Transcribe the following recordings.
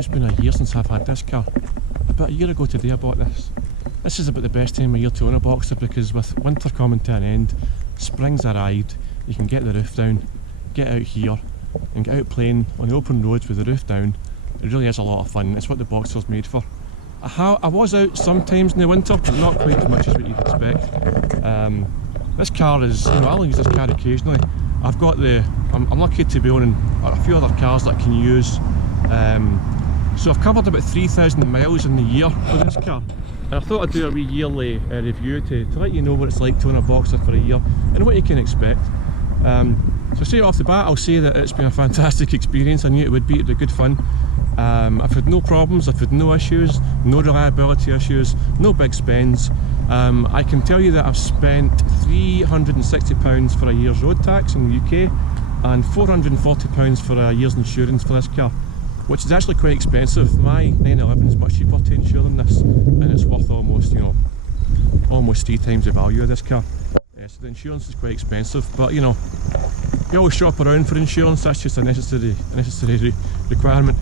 it's been a year since I've had this car. About a year ago today I bought this. This is about the best time of year to own a Boxster, because with winter coming to an end, spring's arrived, you can get the roof down, get out here and get out playing on the open roads with the roof down. It really is a lot of fun. It's what the Boxster's made for. I was out sometimes in the winter, but not quite as much as what you'd expect. This car is, I'll use this car occasionally. I'm lucky to be owning a few other cars that I can use. So I've covered about 3,000 miles in the year for this car. And I thought I'd do a wee yearly review to let you know what it's like to own a Boxster for a year and what you can expect. So straight off the bat, I'll say that it's been a fantastic experience. I knew it would be. It'd be good fun. I've had no problems, I've had no issues, no reliability issues, no big spends. I can tell you that I've spent £360 for a year's road tax in the UK and £440 for a year's insurance for this car, which is actually quite expensive. My 911 is much cheaper to insure than this, and it's worth almost 3 times the value of this car. So the insurance is quite expensive, but you always shop around for insurance. That's just a necessary requirement.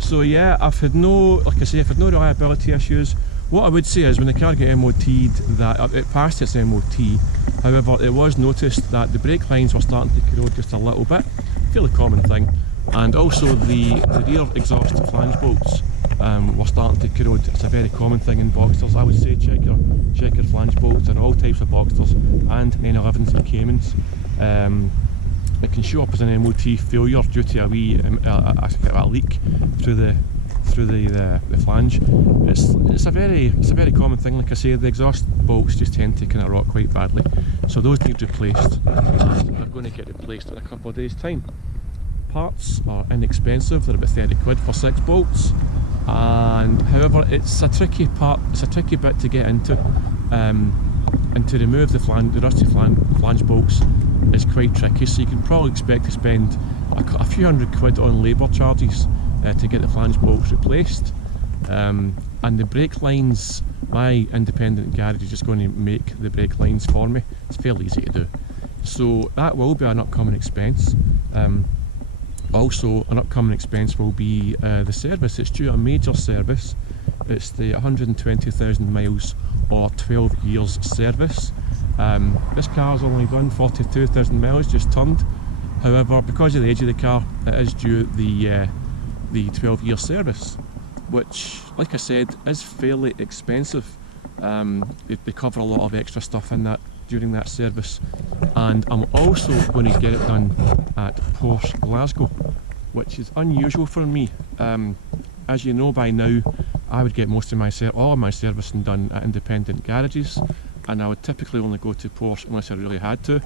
So yeah, I've had no reliability issues. What I would say is when the car got MOT'd, that it passed its MOT. However, it was noticed that the brake lines were starting to corrode just a little bit, fairly common thing, and also the rear exhaust flange bolts were starting to corrode. It's a very common thing in Boxsters. I would say check your flange bolts in all types of Boxsters and 911s and Caymans. It can show up as an MOT failure due to a leak through the flange. It's a very common thing. Like I say, the exhaust bolts just tend to kind of rot quite badly, so those need replaced, and they're going to get replaced in a couple of days' time. Parts are inexpensive. They're about 30 quid for 6 bolts, and however, it's a tricky bit to get into, and to remove the rusty flange bolts is quite tricky, so you can probably expect to spend a few £100 on labour charges to get the flange bolts replaced. And the brake lines, my independent garage is just going to make the brake lines for me. It's fairly easy to do, so that will be an upcoming expense. Also an upcoming expense will be the service. It's due a major service. It's the 120,000 miles or 12 years service. This car's only done 42,000 miles, just turned. However, because of the age of the car, it is due the 12-year service, which, like I said, is fairly expensive. They cover a lot of extra stuff in that during that service, and I'm also going to get it done at Porsche Glasgow, which is unusual for me. As you know by now, I would get all of my servicing done at independent garages, and I would typically only go to Porsche unless I really had to.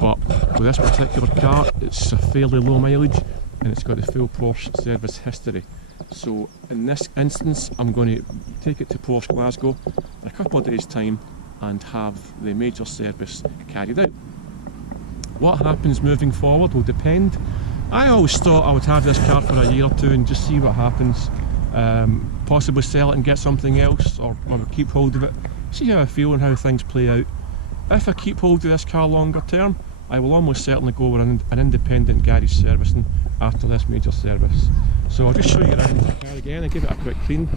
But with this particular car, it's a fairly low mileage and it's got the full Porsche service history. So in this instance, I'm going to take it to Porsche Glasgow in a couple of days' time and have the major service carried out. What happens moving forward will depend. I always thought I would have this car for a year or two and just see what happens. Possibly sell it and get something else, or keep hold of it, see how I feel and how things play out. If I keep hold of this car longer term, I will almost certainly go with an independent garage servicing after this major service. So I'll just show you around the car again and give it a quick clean.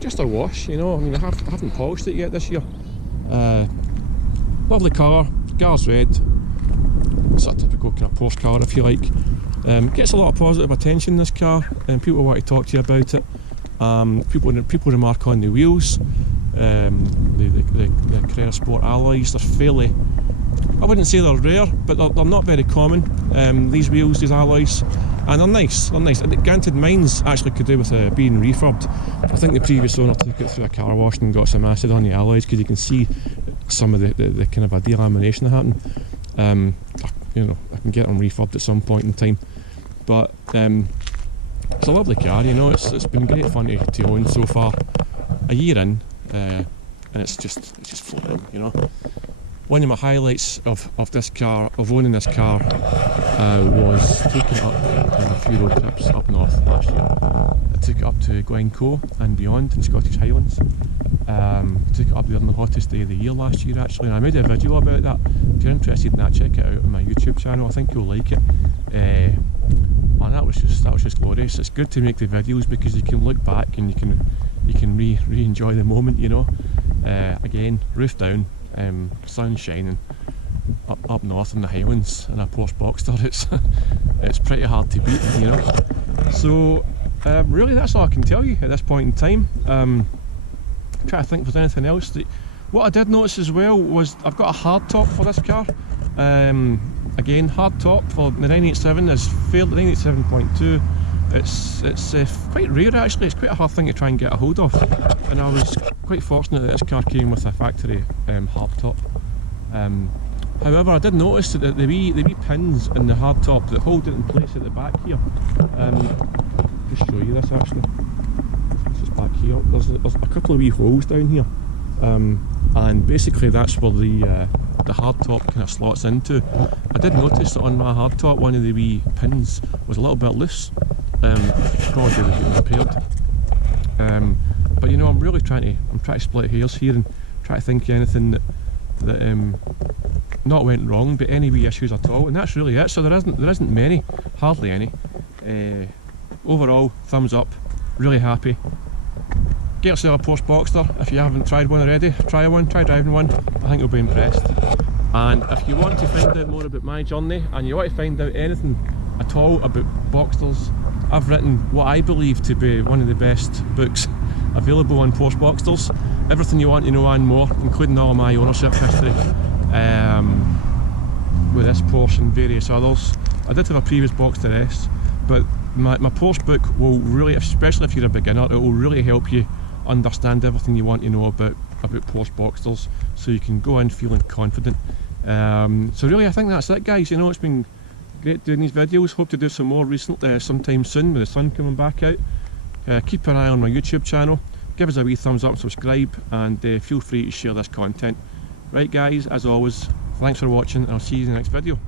Just a wash, I haven't polished it yet this year. Lovely colour, car's red. It's a typical kind of Porsche car, if you like. Gets a lot of positive attention, this car, and people want to talk to you about it. People remark on the wheels, the Carrera Sport alloys. They're fairly, I wouldn't say they're rare, but they're not very common, these wheels, these alloys, and they're nice. And granted, mine's actually could do with being refurbed. I think the previous owner took it through a car wash and got some acid on the alloys, because you can see some of the kind of a delamination happen. I can get them refurbed at some point in time, but it's a lovely car. It's been great fun to own so far. A year in, and it's just floating. One of my highlights of this car, of owning this car, was taking it up on a few road trips up north last year. I took it up to Glencoe and beyond in Scottish Highlands. Took it up there on the hottest day of the year last year, actually, and I made a video about that. If you're interested in that, check it out on my YouTube channel. I think you'll like it. and that was just glorious. It's good to make the videos because you can look back and you can re-enjoy the moment, you know. Again, roof down, sun shining, up north in the Highlands in a Porsche Boxster. It's pretty hard to beat, you know. So really, that's all I can tell you at this point in time. Try to think if there's anything else. What I did notice as well was I've got a hard top for this car. Again, hard top for the 987 is fairly 987.2. It's quite rare actually. It's quite a hard thing to try and get a hold of, and I was quite fortunate that this car came with a factory hard top. However, I did notice that the wee pins in the hard top that hold it in place at the back here. Just show you this actually. This is back here. There's a couple of wee holes down here, and basically that's where the hard top kind of slots into. I did notice that on my hard top one of the wee pins was a little bit loose. Probably due to being repaired. But you know, I'm trying to split hairs here and try to think of anything that not went wrong, but any wee issues at all, and that's really it. So there isn't many, hardly any. Overall, thumbs up. Really happy. Get yourself a Porsche Boxster if you haven't tried one already. Try driving one. I think you'll be impressed. And if you want to find out more about my journey and you want to find out anything at all about Boxsters, I've written what I believe to be one of the best books available on Porsche Boxsters. Everything you want to know and more, including all of my ownership history with this Porsche and various others. I did have a previous Boxster S, but my Porsche book will really, especially if you're a beginner, it will really help you understand everything you want to know about Porsche Boxsters, so you can go in feeling confident. So really, I think that's it, guys. You know, it's been great doing these videos. Hope to do some more sometime soon with the sun coming back out. Keep an eye on my YouTube channel. Give us a wee thumbs up, subscribe, and feel free to share this content. Right guys, as always, thanks for watching, and I'll see you in the next video.